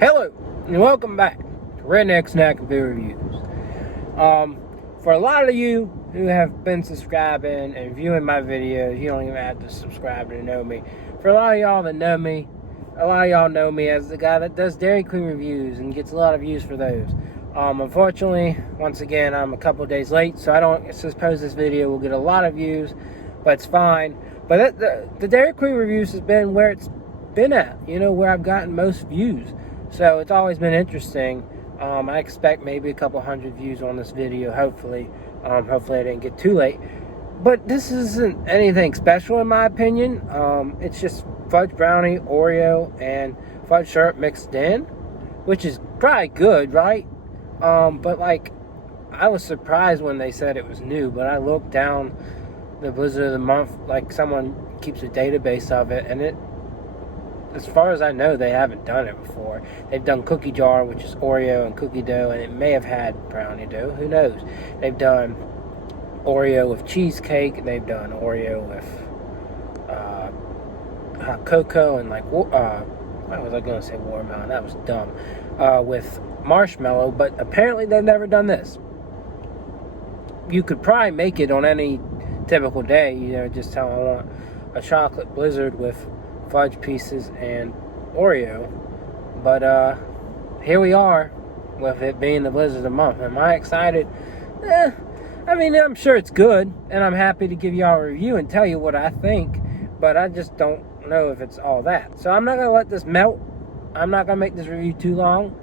Hello, and welcome back to Redneck Snack and Food Reviews. For a lot of you who have been subscribing and viewing my videos, you don't even have to subscribe to know me. For a lot of y'all that know me, a lot of y'all know me as the guy that does Dairy Queen reviews and gets a lot of views for those. Unfortunately, once again, I'm a couple days late, so I don't suppose this video will get a lot of views, but it's fine. But the Dairy Queen reviews has been where it's been at, where I've gotten most views. So it's always been interesting. I expect maybe a couple hundred views on this video, hopefully. Hopefully I didn't get too late. But this isn't anything special in my opinion. It's just fudge brownie, Oreo, and fudge syrup mixed in, which is probably good, right? But I was surprised when they said it was new, but I looked down the Blizzard of the Month, like someone keeps a database of it, and as far as I know, they haven't done it before. They've done cookie jar, which is Oreo and cookie dough, and it may have had brownie dough. Who knows? They've done Oreo with cheesecake. They've done Oreo with hot cocoa and why was I going to say watermelon? That was dumb. With marshmallow, but apparently they've never done this. You could probably make it on any typical day. Just tell them I want a chocolate blizzard with fudge pieces and Oreo, but here we are with it being the Blizzard of the Month. Am I excited? I'm sure it's good, and I'm happy to give y'all a review and tell you what I think, but I just don't know if it's all that. So I'm not gonna let this melt. I'm not gonna make this review too long,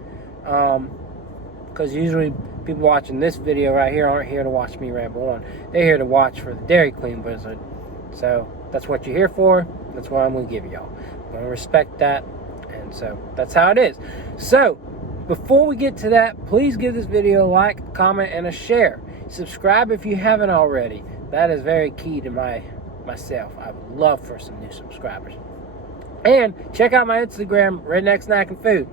because usually people watching this video right here aren't here to watch me ramble on. They're here to watch for the Dairy Queen Blizzard. So that's what you're here for. That's what I'm going to give y'all. I'm going to respect that. And so that's how it is. So before we get to that, please give this video a like, comment, and a share. Subscribe if you haven't already. That is very key to myself. I would love for some new subscribers. And check out my Instagram, Redneck Snack and Food.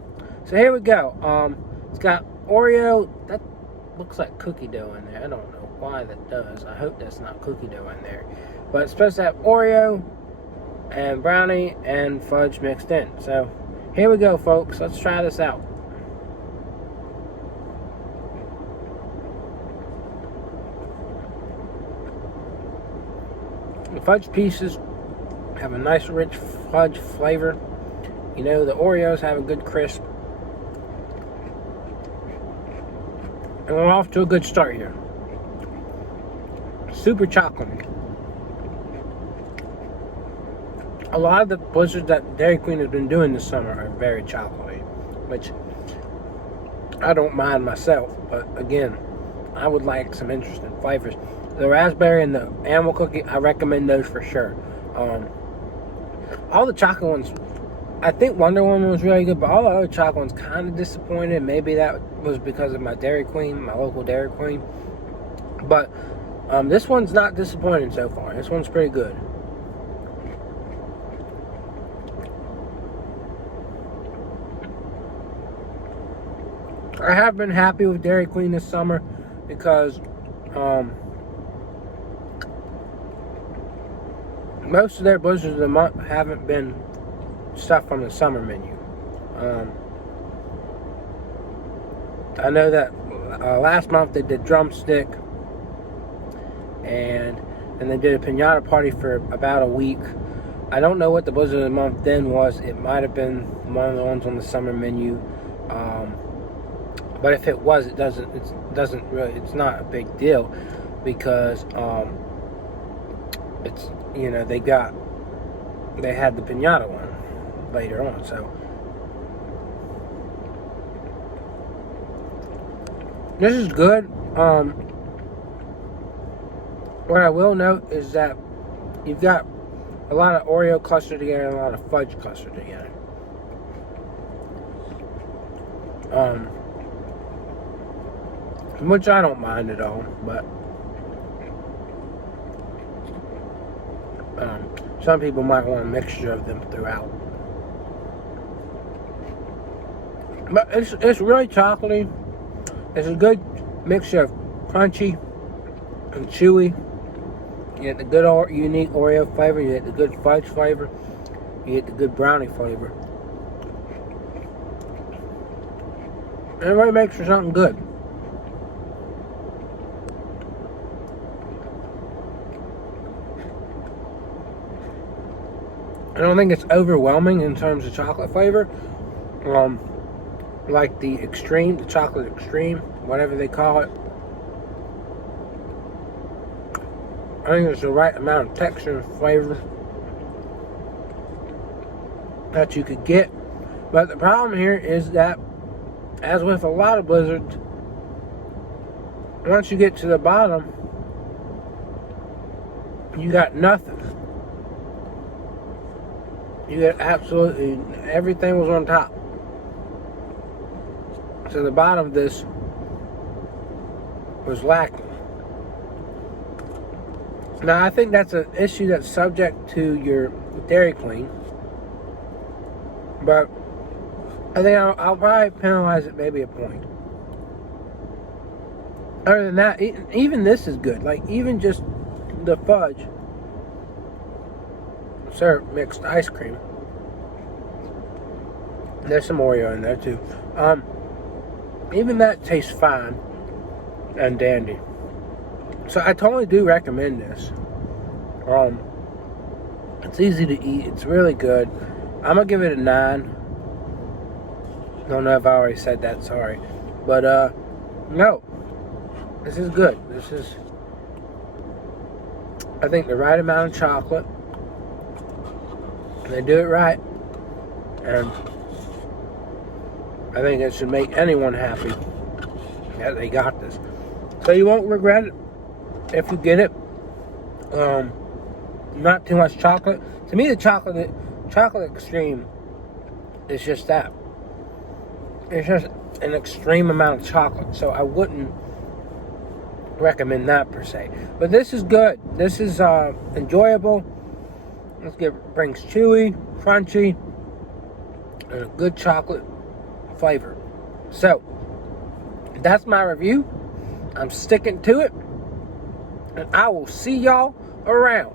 So here we go. It's got Oreo. That looks like cookie dough in there. I don't know why that does. I hope that's not cookie dough in there. But it's supposed to have Oreo and brownie and fudge mixed in. So here we go, folks. Let's try this out. The fudge pieces have a nice rich fudge flavor. The Oreos have a good crisp. And we're off to a good start here. Super chocolatey. A lot of the blizzards that Dairy Queen has been doing this summer are very chocolatey, which I don't mind myself, but again, I would like some interesting flavors. The raspberry and the animal cookie, I recommend those for sure. All the chocolate ones, I think Wonder Woman was really good, but all the other chocolate ones kind of disappointed. Maybe that was because of my Dairy Queen, my local Dairy Queen. But this one's not disappointing so far. This one's pretty good. I have been happy with Dairy Queen this summer because most of their blizzards of the month haven't been stuff from the summer menu. I know that last month they did drumstick, and they did a piñata party for about a week. I don't know what the blizzard of the month then was. It might have been one of the ones on the summer menu. But if it was, it's not a big deal because it's they had the piñata one later on. So this is good. What I will note is that you've got a lot of Oreo clustered together and a lot of fudge clustered together. Which I don't mind at all, but some people might want a mixture of them throughout. But it's really chocolatey. It's a good mixture of crunchy and chewy. You get the good unique Oreo flavor. You get the good fudge flavor. You get the good brownie flavor. Everybody makes for something good. I don't think it's overwhelming in terms of chocolate flavor. Like the extreme, the chocolate extreme, whatever they call it. I think it's the right amount of texture and flavor that you could get. But the problem here is that, as with a lot of blizzards, once you get to the bottom, you got nothing. You got absolutely everything was on top. So the bottom of this was lacking. Now I think that's an issue that's subject to your Dairy Queen, but I think I'll probably penalize it maybe a point. Other than that, even this is good. Like even just the fudge syrup mixed ice cream. There's some Oreo in there too. Even that tastes fine and dandy. So I totally do recommend this. It's easy to eat. It's really good. I'm gonna give it a 9. Don't know if I already said that. Sorry, but no, this is good. This is, I think, the right amount of chocolate. They do it right, and I think it should make anyone happy that they got this. So you won't regret it if you get it. Not too much chocolate. To me, the chocolate extreme is just that. It's just an extreme amount of chocolate. So I wouldn't recommend that per se. But this is good. This is enjoyable. Brings chewy, crunchy, and a good chocolate flavor. So that's my review. I'm sticking to it, and I will see y'all around.